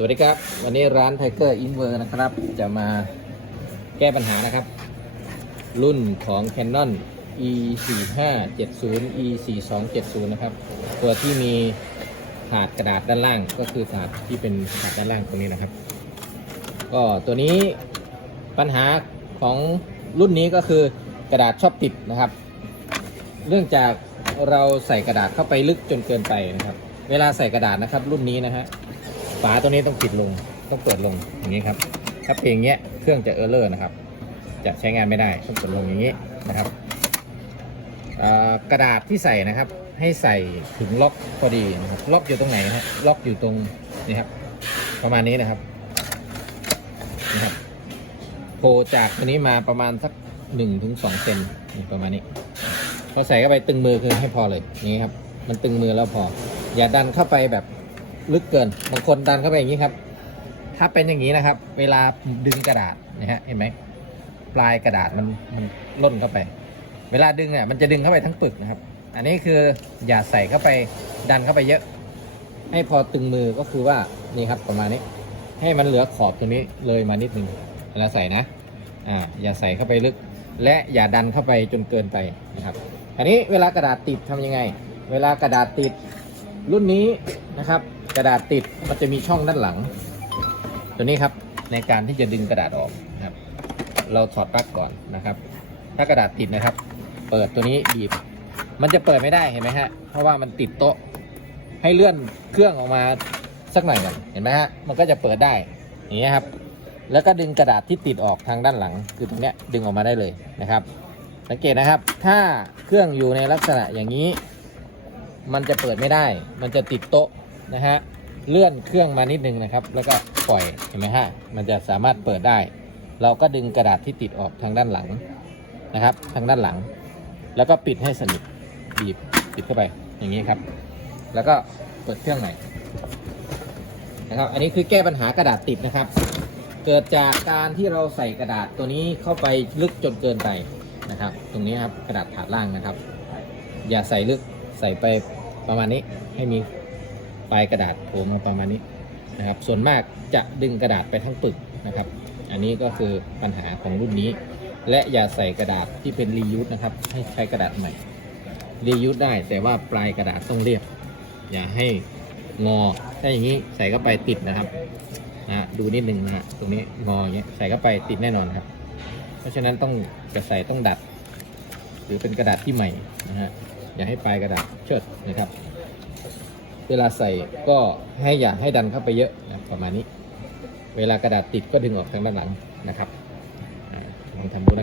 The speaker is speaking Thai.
สวัสดีครับ วันนี้ร้านไทเกอร์อินเวอร์นะครับ จะมาแก้ปัญหานะครับ รุ่นของ Canon e 4 5 7 0 e 4 2 7 0นะครับ ตัวที่มีถาดกระดาษด้านล่างก็คือถาดที่เป็นถาดด้านล่างตรงนี้นะครับ ก็ตัวนี้ปัญหาของรุ่นนี้ก็คือกระดาษชอบติดนะครับ เนื่องจากเราใส่กระดาษเข้าไปลึกจนเกินไปนะครับ เวลาใส่กระดาษนะครับ รุ่นนี้นะฮะ ฝาตัวนี้ต้องปิดลง ต้องเปิดลงอย่างนี้ครับ ถ้าเป็นอย่างเงี้ยเครื่องจะเออร์เลอร์นะครับ จะใช้งานไม่ได้ต้องเปิดลงอย่างนี้นะครับกระดาษที่ใส่นะครับ ให้ใส่ถึงล็อกพอดีนะครับ ล็อกอยู่ตรงไหนนะฮะล็อกอยู่ตรงนี่ครับ ประมาณนี้นะครับนะครับโผล่จากตัวนี้มาประมาณสัก1นถึงสเซนประมาณนี้พอใส่เข้าไปตึงมือคือให้พอเลยนี้ครับ มันตึงมือแล้วพอ อย่าดันเข้าไปแบบ ลึกเกิน บางคนดันเข้าไปอย่างนี้ครับ ถ้าเป็นอย่างนี้นะครับ เวลาดึงกระดาษนะฮะเห็นไหมปลายกระดาษมันมันล่นเข้าไป เวลาดึงเนี่ยมันจะดึงเข้าไปทั้งปึกนะครับ อันนี้คืออย่าใส่เข้าไปดันเข้าไปเยอะ ให้พอตึงมือก็คือว่านี่ครับประมาณนี้ ให้มันเหลือขอบตรงนี้เลยมานิดนึงเวลาใส่นะอ่าอย่าใส่เข้าไปลึก และอย่าดันเข้าไปจนเกินไปนะครับอันนี้เวลากระดาษติดทำยังไง เวลากระดาษติดรุ่นนี้นะครับ กระดาษติดมันจะมีช่องด้านหลัง ตัวนี้ครับในการที่จะดึงกระดาษออกนะครับ เราถอดปลั๊กก่อนนะครับ ถ้ากระดาษติดนะครับ เปิดตัวนี้บีบ มันจะเปิดไม่ได้เห็นไหมฮะเพราะว่ามันติดโต๊ะให้เลื่อนเครื่องออกมาสักหน่อยก่อนเห็นไหมฮะมันก็จะเปิดได้อย่างเงี้ครับ แล้วก็ดึงกระดาษที่ติดออกทางด้านหลัง คือตรงเนี้ยดึงออกมาได้เลยนะครับ สังเกตนะครับ ถ้าเครื่องอยู่ในลักษณะอย่างนี้ มันจะเปิดไม่ได้ มันจะติดโต๊ะ นะฮะเลื่อนเครื่องมานิดนึงนะครับ แล้วก็ปล่อยเห็นไหมฮะมันจะสามารถเปิดได้ เราก็ดึงกระดาษที่ติดออกทางด้านหลังนะครับ ทางด้านหลัง แล้วก็ปิดให้สนิทบีบปิดเข้าไปอย่างนี้ครับ แล้วก็เปิดเครื่องใหม่นะครับ อันนี้คือแก้ปัญหากระดาษติดนะครับ เกิดจากการที่เราใส่กระดาษตัวนี้เข้าไปลึกจนเกินไปนะครับ ตรงนี้ครับกระดาษถาดล่างนะครับ อย่าใส่ลึกใส่ไปประมาณนี้ให้มี ปลายกระดาษโผล่มาประมาณนี้นะครับ ส่วนมากจะดึงกระดาษไปทั้งปึกนะครับ อันนี้ก็คือปัญหาของรุ่นนี้ และอย่าใส่กระดาษที่เป็นรียูสนะครับ ให้ใช้กระดาษใหม่รียูสได้แต่ว่าปลายกระดาษต้องเรียบ อย่าให้งอถ้าอย่างนี้ใส่เข้าไปติดนะครับนะดูนิดนึงนะฮะตรงนี้งออย่างเงี้ยใส่เข้าไปติดแน่นอนครับ เพราะฉะนั้นต้องจะใส่ต้องดัด หรือเป็นกระดาษที่ใหม่นะฮะอย่าให้ปลายกระดาษเชิดนะครับ เวลาใส่ก็ให้อย่าให้ดันเข้าไปเยอะนะประมาณนี้ เวลากระดาษติดก็ดึงออกทางด้านหลังนะครับลองทำดูนะ